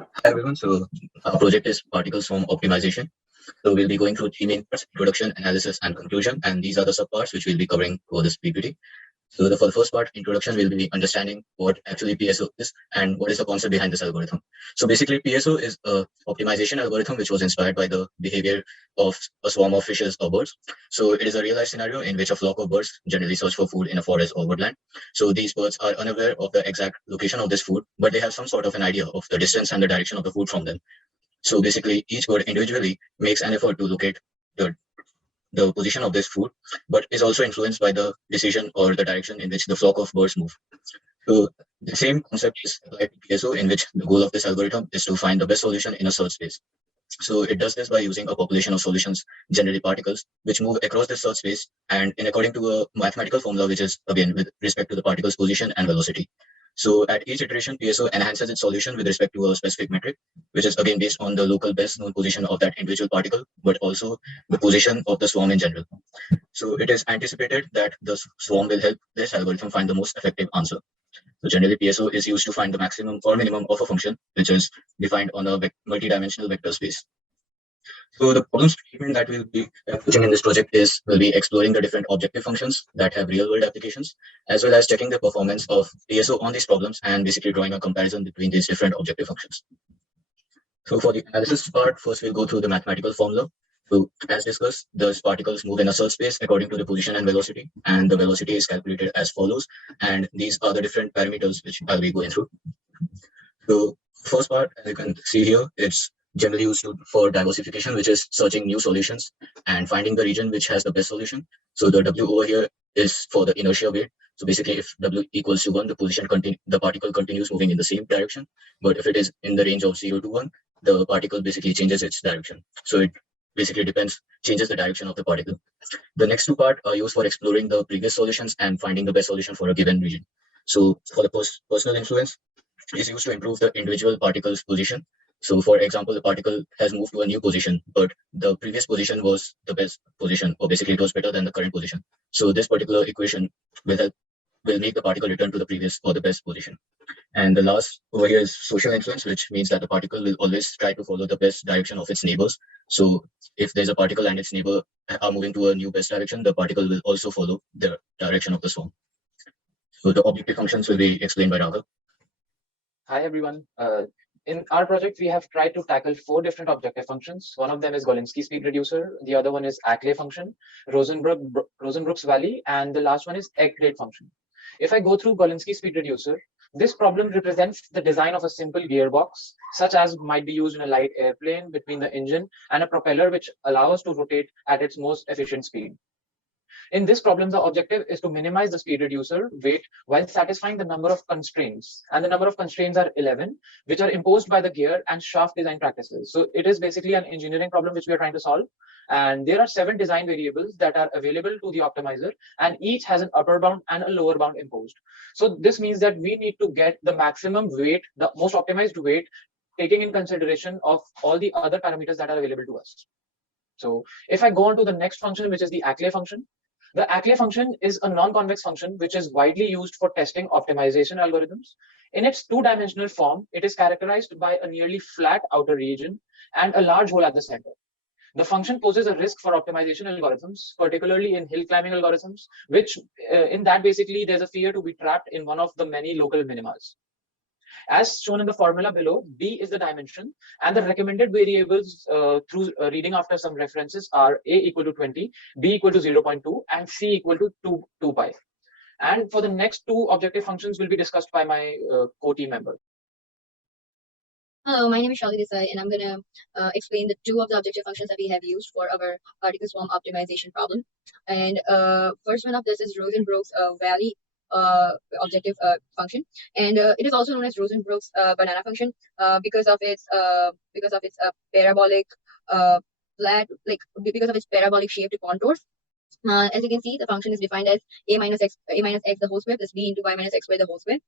Hi everyone. So our project is particle swarm optimization. So we'll be going through three main parts: introduction, analysis, and conclusion. And these are the subparts which we'll be covering over this PPT. So for the first part, introduction, will be understanding what actually PSO is and what is the concept behind this algorithm. So basically, PSO is a optimization algorithm which was inspired by the behavior of a swarm of fishes or birds. So it is a real life scenario in which a flock of birds generally search for food in a forest or woodland. So these birds are unaware of the exact location of this food, but they have some sort of an idea of the distance and the direction of the food from them. So basically, each bird individually makes an effort to locate the the position of this food, but is also influenced by the decision or the direction in which the flock of birds move. So the same concept is applied to PSO, in which the goal of this algorithm is to find the best solution in a search space. So it does this by using a population of solutions, generally particles, which move across the search space and in according to a mathematical formula, which is again with respect to the particle's position and velocity. So at each iteration, PSO enhances its solution with respect to a specific metric, which is again based on the local best known position of that individual particle, but also the position of the swarm in general. So it is anticipated that the swarm will help this algorithm find the most effective answer. So generally, PSO is used to find the maximum or minimum of a function, which is defined on a multi-dimensional vector space. So the problem statement that we'll be approaching in this project is we'll be exploring the different objective functions that have real-world applications, as well as checking the performance of PSO on these problems and basically drawing a comparison between these different objective functions. So for the analysis part, first we'll go through the mathematical formula. So as discussed, the particles move in a search space according to the position and velocity, and the velocity is calculated as follows. And these are the different parameters which I'll be going through. So first part, as you can see here, it's generally used for diversification, which is searching new solutions and finding the region which has the best solution. So the W over here is for the inertia weight. So basically, if W equals to 1, the particle continues moving in the same direction. But if it is in the range of 0 to 1, the particle basically changes its direction. So it basically changes the direction of the particle. The next two parts are used for exploring the previous solutions and finding the best solution for a given region. So for the personal influence, is used to improve the individual particle's position. So for example, the particle has moved to a new position, but the previous position was the best position, or basically it was better than the current position. So this particular equation will make the particle return to the previous or the best position. And the last over here is social influence, which means that the particle will always try to follow the best direction of its neighbors. So if there's a particle and its neighbor are moving to a new best direction, the particle will also follow the direction of the swarm. So the objective functions will be explained by Raghav. Hi, everyone. In our project, we have tried to tackle 4 different objective functions. One of them is Golinsky speed reducer. The other one is Ackley function, Rosenbrook's valley, and the last one is egg crate function. If I go through Golinsky speed reducer, this problem represents the design of a simple gearbox, such as might be used in a light airplane between the engine and a propeller, which allows to rotate at its most efficient speed. In this problem, the objective is to minimize the speed reducer weight while satisfying the number of constraints. And the number of constraints are 11, which are imposed by the gear and shaft design practices. So it is basically an engineering problem which we are trying to solve. And there are 7 design variables that are available to the optimizer, and each has an upper bound and a lower bound imposed. So this means that we need to get the maximum weight, the most optimized weight, taking in consideration of all the other parameters that are available to us. So if I go on to the next function, which is the Ackley function, the Ackley function is a non-convex function which is widely used for testing optimization algorithms. In its 2-dimensional form, it is characterized by a nearly flat outer region and a large hole at the center. The function poses a risk for optimization algorithms, particularly in hill climbing algorithms, which in that basically there's a fear to be trapped in one of the many local minimas. As shown in the formula below, B is the dimension, and the recommended variables through reading after some references are A equal to 20, B equal to 0.2, and C equal to 2 pi. And for the next 2 objective functions will be discussed by my co-team member. Hello, my name is Shali Desai, and I'm going to explain the 2 of the objective functions that we have used for our particle swarm optimization problem. And first one of this is Rosenbrook's valley objective function, and it is also known as Rosenbrook's banana function because of its parabolic because of its parabolic shaped contours. As you can see, the function is defined as a minus x the whole square plus b into y minus xy the whole square.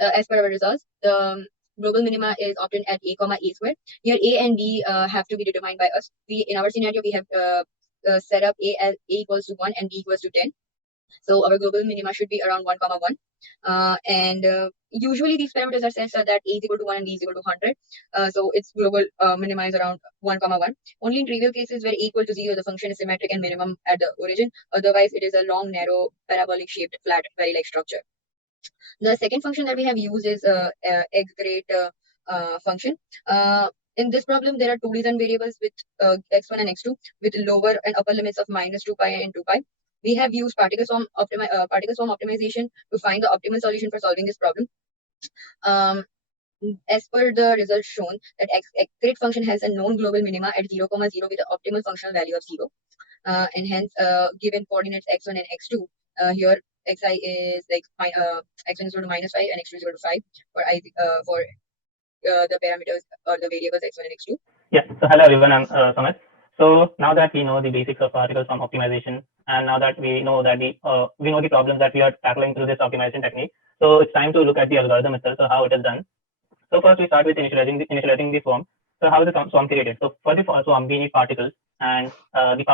As per our results, the global minima is obtained at a comma a squared. Here a and b have to be determined by us. In our scenario, we have set up a as a equals to 1 and b equals to 10. So our global minima should be around 1, 1. Usually these parameters are set so that a is equal to 1 and b is equal to 100. So its global minima is around 1, 1. Only in trivial cases where a equal to 0, the function is symmetric and minimum at the origin. Otherwise, it is a long, narrow, parabolic shaped, flat, valley-like structure. The second function that we have used is xgrade function. In this problem, there are two reason variables with x1 and x2 with lower and upper limits of minus 2 pi and 2 pi. We have used particle swarm optimization to find the optimal solution for solving this problem. As per the results shown, that xgrade function has a known global minima at 0, 0 with the optimal functional value of 0. And hence, given coordinates x1 and x2, here xi is like x1 is equal to minus 5 and x2 is equal to 5 for the parameters or the variables x1 and x2. Yeah. So hello everyone, I'm Samit. So now that we know the basics of particle swarm optimization, and now that we know that we know the problems that we are tackling through this optimization technique, so it's time to look at the algorithm itself, so how it is done. So first we start with initializing the swarm. So how is the swarm created? So for the swarm we need particles, and for the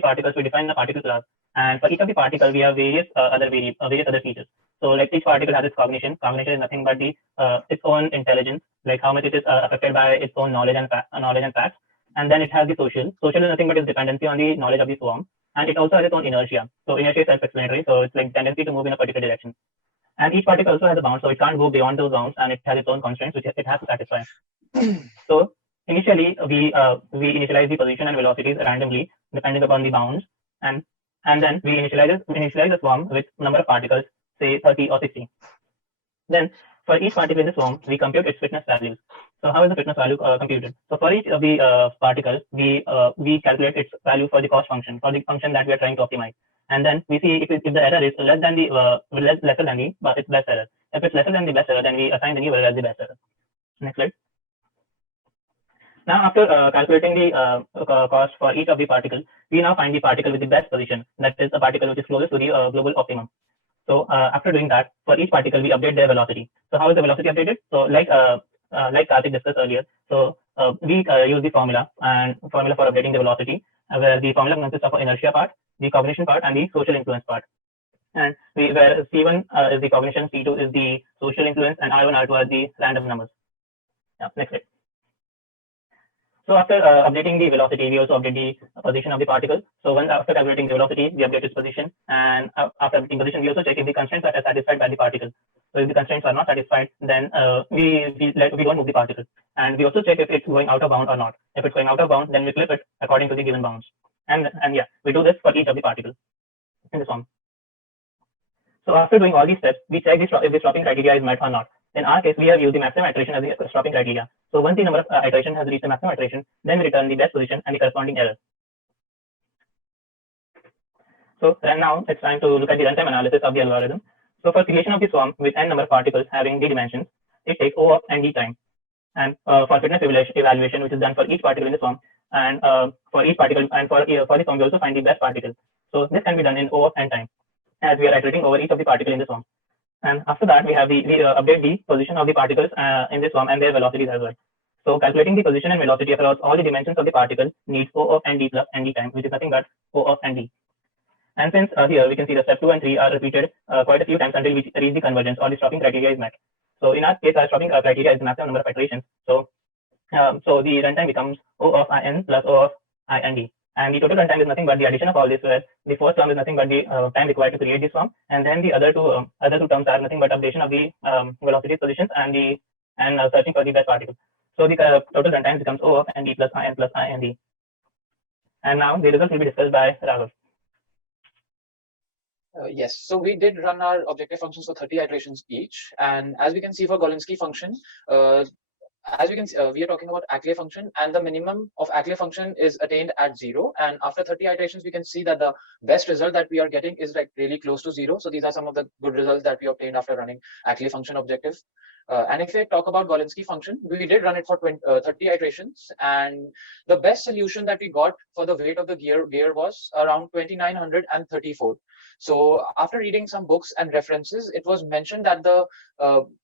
particles we define the particle class, and for each of the particle we have various other features. So like each particle has its cognition. Cognition is nothing but the its own intelligence, like how much it is affected by its own knowledge and facts. And then it has the social. Social is nothing but its dependency on the knowledge of the swarm, and it also has its own inertia. So inertia is self-explanatory. So it's like tendency to move in a particular direction. And each particle also has a bound, so it can't go beyond those bounds, and it has its own constraints which it has to satisfy. So initially we initialize the position and velocities randomly depending upon the bounds, and then we initialize the swarm with number of particles, say 30 or 60. Then for each particle in the swarm, we compute its fitness values. So how is the fitness value computed? So for each of the particles, we calculate its value for the cost function, for the function that we are trying to optimize. And then we see if the error is lesser than the its best error. If it's lesser than the best error, then we assign the new error as the best error. Next slide. Now, after calculating the cost for each of the particles, we now find the particle with the best position. That is the particle which is closest to the global optimum. So after doing that, for each particle, we update their velocity. So how is the velocity updated? So like Karthik discussed earlier, so we use the formula for updating the velocity, where the formula consists of an inertia part, the cognition part, and the social influence part. And where C1 is the cognition, C2 is the social influence, and R1, R2 are the random numbers. Yeah, next slide. So after updating the velocity, we also update the position of the particle. So once after calculating the velocity, we update its position, and after updating position, we also check if the constraints are satisfied by the particle. So if the constraints are not satisfied, then we don't move the particle, and we also check if it's going out of bound or not. If it's going out of bound, then we flip it according to the given bounds. And yeah, we do this for each of the particles in the swarm. So after doing all these steps, we check if the stopping criteria is met or not. In our case, we have used the maximum iteration as the stopping criteria. So once the number of iteration has reached the maximum iteration, then we return the best position and the corresponding error. So and now it's time to look at the runtime analysis of the algorithm. So for creation of the swarm with n number of particles having d dimensions, it takes O of n d time. And for fitness evaluation, which is done for each particle in the swarm, and for each particle and for the swarm, we also find the best particle. So this can be done in O of n time, as we are iterating over each of the particle in the swarm. And after that, we update the position of the particles in this swarm and their velocities as well. So calculating the position and velocity across all the dimensions of the particle needs O of nd plus nd time, which is nothing but O of nd. And since here we can see the step 2 and 3 are repeated quite a few times until we reach the convergence or the stopping criteria is met. So in our case, our stopping criteria is the maximum number of iterations. So the runtime becomes O of in plus O of ind. And the total runtime is nothing but the addition of all this, where the first term is nothing but the time required to create this swarm, and then the other two terms are nothing but updation of the velocity positions and searching for the best particle. So the total runtime becomes O of nd plus in plus ind. And now the result will be discussed by Raghav. Yes, so we did run our objective functions for 30 iterations each, and as we can see for Golinsky function, as we can see, we are talking about Ackley function, and the minimum of Ackley function is attained at 0. And after 30 iterations, we can see that the best result that we are getting is like really close to 0. So these are some of the good results that we obtained after running Ackley function objective. And if we talk about Golinsky function, we did run it for 30 iterations, and the best solution that we got for the weight of the gear was around 2934. So after reading some books and references, it was mentioned that the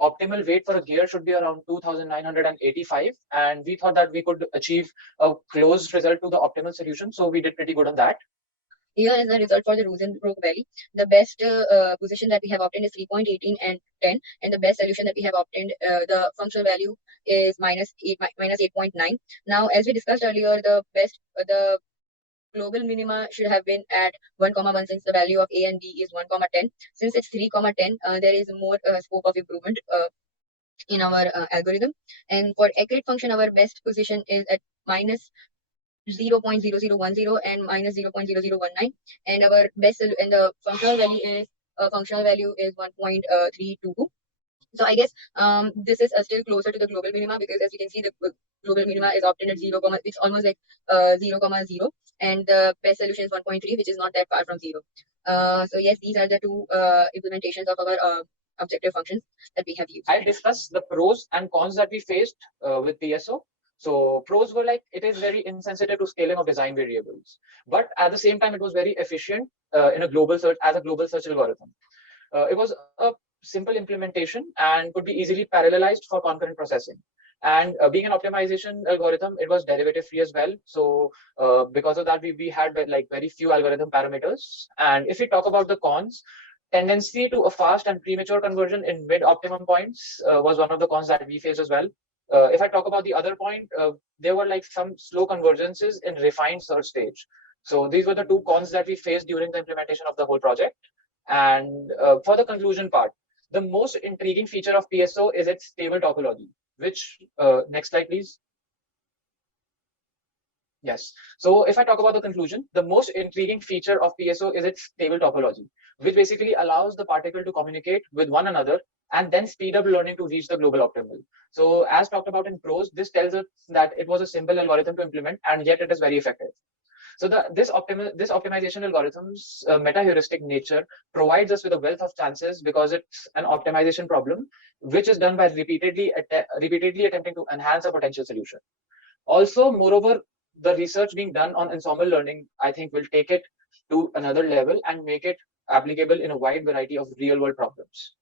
optimal weight for a gear should be around 2985, and we thought that we could achieve a close result to the optimal solution. So we did pretty good on that. Here is the result for the Rosenbrook Valley. The best position that we have obtained is 3.18 and 10, and the best solution that we have obtained, the functional value is minus 8.9. Now, as we discussed earlier, the global minima should have been at 1, 1, since the value of A and B is 1, 10. Since it's 3, 10, there is more scope of improvement in our algorithm. And for accurate function, our best position is at minus 0.0010 and minus 0.0019, and our and the functional value is 1.322. So I guess this is still closer to the global minima, because as you can see, the global minima is obtained at 0, it's almost like 0, and the best solution is 1.3, which is not that far from 0. So yes, these are the two implementations of our objective functions that we have used. I discussed the pros and cons that we faced with PSO. So pros were like, it is very insensitive to scaling of design variables, but at the same time, it was very efficient in a global search as a global search algorithm. It was a simple implementation and could be easily parallelized for concurrent processing. And being an optimization algorithm, it was derivative free as well. So because of that, we had like very few algorithm parameters. And if we talk about the cons, tendency to a fast and premature conversion in mid optimum points was one of the cons that we faced as well. If I talk about the other point, there were like some slow convergences in refined search stage. So these were the two cons that we faced during the implementation of the whole project. And for the conclusion part, the most intriguing feature of PSO is its stable topology, which, next slide, please. Yes. So if I talk about the conclusion, the most intriguing feature of PSO is its stable topology, which basically allows the particle to communicate with one another and then speed up learning to reach the global optimal. So as talked about in pros, this tells us that it was a simple algorithm to implement, and yet it is very effective. So this optimization algorithm's meta-heuristic nature provides us with a wealth of chances, because it's an optimization problem, which is done by repeatedly attempting to enhance a potential solution. Also, moreover, the research being done on ensemble learning, I think, will take it to another level and make it applicable in a wide variety of real-world problems.